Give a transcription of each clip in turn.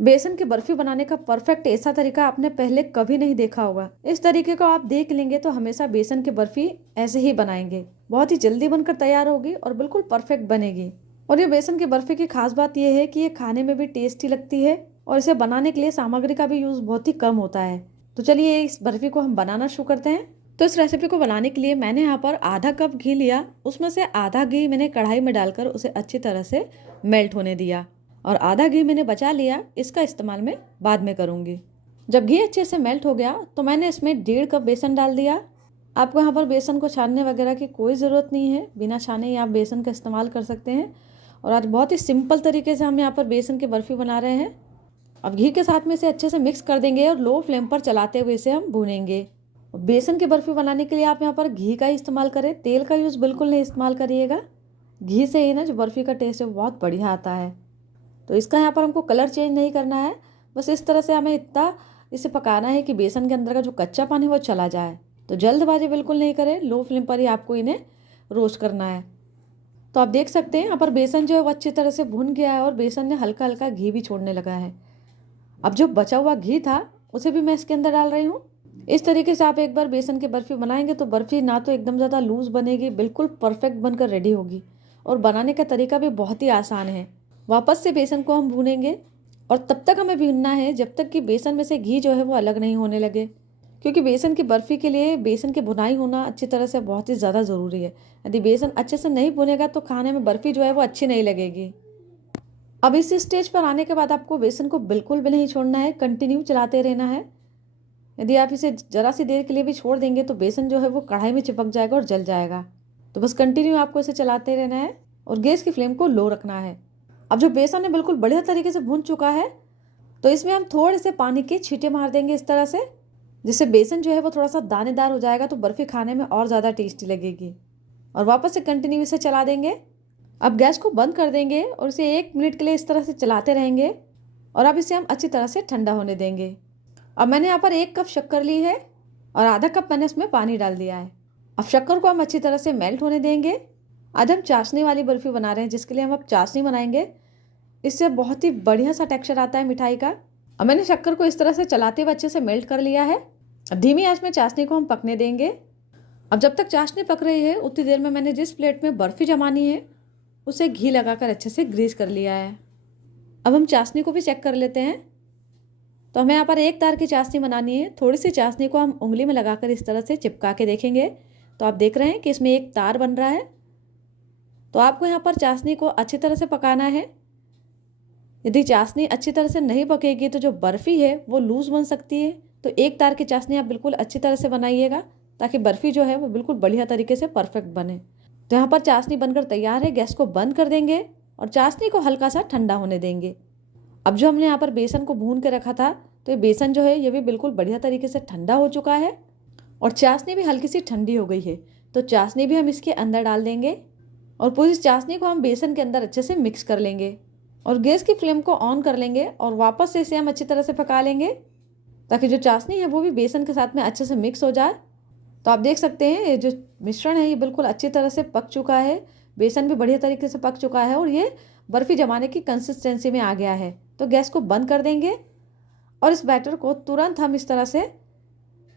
बेसन की बर्फी बनाने का परफेक्ट ऐसा तरीका आपने पहले कभी नहीं देखा होगा। इस तरीके को आप देख लेंगे तो हमेशा बेसन की बर्फी ऐसे ही बनाएंगे। बहुत ही जल्दी बनकर तैयार होगी और बिल्कुल परफेक्ट बनेगी। और ये बेसन की बर्फी की खास बात यह है कि ये खाने में भी टेस्टी लगती है और इसे बनाने के लिए सामग्री का भी यूज बहुत ही कम होता है। तो चलिए इस बर्फी को हम बनाना शुरू करते हैं। तो इस रेसिपी को बनाने के लिए मैंने यहाँ पर आधा कप घी लिया। उसमें से आधा घी मैंने कढ़ाई में डालकर उसे अच्छी तरह से मेल्ट होने दिया और आधा घी मैंने बचा लिया। इसका इस्तेमाल मैं बाद में करूँगी। जब घी अच्छे से मेल्ट हो गया तो मैंने इसमें 1.5 कप बेसन डाल दिया। आपको यहाँ पर बेसन को छानने वगैरह की कोई ज़रूरत नहीं है, बिना छाने ही आप बेसन का इस्तेमाल कर सकते हैं। और आज बहुत ही सिंपल तरीके से हम यहाँ पर बेसन की बर्फ़ी बना रहे हैं। अब घी के साथ में इसे अच्छे से मिक्स कर देंगे और लो फ्लेम पर चलाते हुए इसे हम भूनेंगे। बेसन की बर्फ़ी बनाने के लिए आप यहाँ पर घी का ही इस्तेमाल करें, तेल का यूज़ बिल्कुल नहीं इस्तेमाल करिएगा। घी से ही ना जो बर्फ़ी का टेस्ट है वो बहुत बढ़िया आता है। तो इसका यहाँ पर हमको कलर चेंज नहीं करना है, बस इस तरह से हमें इतना इसे पकाना है कि बेसन के अंदर का जो कच्चा पानी वो चला जाए। तो जल्दबाजी बिल्कुल नहीं करें, लो फ्लेम पर ही आपको इन्हें रोस्ट करना है। तो आप देख सकते हैं यहाँ पर बेसन जो है वो अच्छी तरह से भुन गया है और बेसन ने हल्का हल्का घी भी छोड़ने लगा है। अब जो बचा हुआ घी था उसे भी मैं इसके अंदर डाल रही हूँ। इस तरीके से आप एक बार बेसन की बर्फ़ी बनाएंगे तो बर्फ़ी ना तो एकदम ज़्यादा लूज़ बनेगी, बिल्कुल परफेक्ट बनकर रेडी होगी। और बनाने का तरीका भी बहुत ही आसान है। वापस से बेसन को हम भूनेंगे और तब तक हमें भूनना है जब तक कि बेसन में से घी जो है वो अलग नहीं होने लगे, क्योंकि बेसन की बर्फ़ी के लिए बेसन की भुनाई होना अच्छी तरह से बहुत ही ज़्यादा ज़रूरी है। यदि बेसन अच्छे से नहीं भुनेगा तो खाने में बर्फ़ी जो है वो अच्छी नहीं लगेगी। अब इस स्टेज पर आने के बाद आपको बेसन को बिल्कुल भी नहीं छोड़ना है, कंटिन्यू चलाते रहना है। यदि आप इसे ज़रा सी देर के लिए भी छोड़ देंगे तो बेसन जो है वो कढ़ाई में चिपक जाएगा और जल जाएगा। तो बस कंटिन्यू आपको इसे चलाते रहना है और गैस की फ्लेम को लो रखना है। अब जो बेसन है बिल्कुल बढ़िया तरीके से भुन चुका है तो इसमें हम थोड़े से पानी के छींटे मार देंगे इस तरह से, जिससे बेसन जो है वो थोड़ा सा दानेदार हो जाएगा तो बर्फ़ी खाने में और ज़्यादा टेस्टी लगेगी। और वापस से कंटिन्यू इसे चला देंगे। अब गैस को बंद कर देंगे और इसे 1 मिनट के लिए इस तरह से चलाते रहेंगे और अब इसे हम अच्छी तरह से ठंडा होने देंगे। अब मैंने यहाँ पर 1 कप शक्कर ली है और आधा कप मैंने इसमें पानी डाल दिया है। अब शक्कर को हम अच्छी तरह से मेल्ट होने देंगे। आज हम चाशनी वाली बर्फ़ी बना रहे हैं, जिसके लिए हम अब चाशनी बनाएंगे। इससे बहुत ही बढ़िया सा टेक्सचर आता है मिठाई का। अब मैंने शक्कर को इस तरह से चलाते हुए अच्छे से मेल्ट कर लिया है। अब धीमी आंच में चाशनी को हम पकने देंगे। अब जब तक चाशनी पक रही है उतनी देर में मैंने जिस प्लेट में बर्फ़ी जमानी है उसे घी लगाकर अच्छे से ग्रीस कर लिया है। अब हम चाशनी को भी चेक कर लेते हैं। तो हमें यहाँ पर 1 तार की चाशनी बनानी है। थोड़ी सी चाशनी को हम उंगली में लगाकर इस तरह से चिपका के देखेंगे तो आप देख रहे हैं कि इसमें 1 तार बन रहा है। तो आपको यहाँ पर चाशनी को अच्छी तरह से पकाना है। यदि चाशनी अच्छी तरह से नहीं पकेगी तो जो बर्फ़ी है वो लूज़ बन सकती है। तो 1 तार की चाशनी आप बिल्कुल अच्छी तरह से बनाइएगा ताकि बर्फ़ी जो है वो बिल्कुल बढ़िया तरीके से परफेक्ट बने। तो यहाँ पर चाशनी बनकर तैयार है। गैस को बंद कर देंगे और चाशनी को हल्का सा ठंडा होने देंगे। अब जो हमने यहाँ पर बेसन को भून के रखा था तो ये बेसन जो है ये भी बिल्कुल बढ़िया तरीके से ठंडा हो चुका है और चाशनी भी हल्की सी ठंडी हो गई है। तो चाशनी भी हम इसके अंदर डाल देंगे और पूरी चाशनी को हम बेसन के अंदर अच्छे से मिक्स कर लेंगे और गैस की फ्लेम को ऑन कर लेंगे और वापस से इसे हम अच्छी तरह से पका लेंगे ताकि जो चाशनी है वो भी बेसन के साथ में अच्छे से मिक्स हो जाए। तो आप देख सकते हैं ये जो मिश्रण है ये बिल्कुल अच्छी तरह से पक चुका है। बेसन भी बढ़िया तरीके से पक चुका है और ये बर्फ़ी जमाने की कंसिस्टेंसी में आ गया है। तो गैस को बंद कर देंगे और इस बैटर को तुरंत हम इस तरह से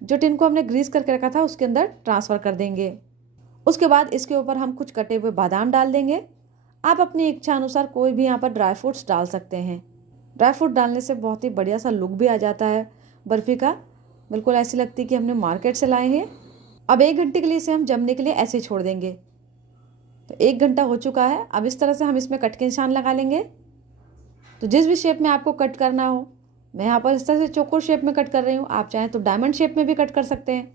जो टिन को हमने ग्रीस करके रखा था उसके अंदर ट्रांसफ़र कर देंगे। उसके बाद इसके ऊपर हम कुछ कटे हुए बादाम डाल देंगे। आप अपनी इच्छा अनुसार कोई भी यहाँ पर ड्राई फ्रूट्स डाल सकते हैं। ड्राई फ्रूट डालने से बहुत ही बढ़िया सा लुक भी आ जाता है बर्फ़ी का, बिल्कुल ऐसी लगती है कि हमने मार्केट से लाए हैं। अब 1 घंटे के लिए इसे हम जमने के लिए ऐसे ही छोड़ देंगे। तो 1 घंटा हो चुका है। अब इस तरह से हम इसमें कट के निशान लगा लेंगे। तो जिस भी शेप में आपको कट करना हो, मैं यहाँ पर इस तरह से चौकोर शेप में कट कर रही हूँ, आप चाहें तो डायमंड शेप में भी कट कर सकते हैं।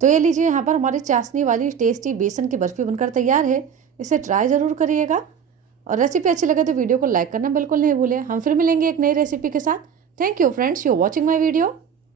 तो ये लीजिए यहाँ पर हमारी चाशनी वाली टेस्टी बेसन की बर्फ़ी बनकर तैयार है। इसे ट्राई ज़रूर करिएगा और रेसिपी अच्छी लगे तो वीडियो को लाइक करना बिल्कुल नहीं भूलें। हम फिर मिलेंगे एक नई रेसिपी के साथ। Thank you friends, you watching my video.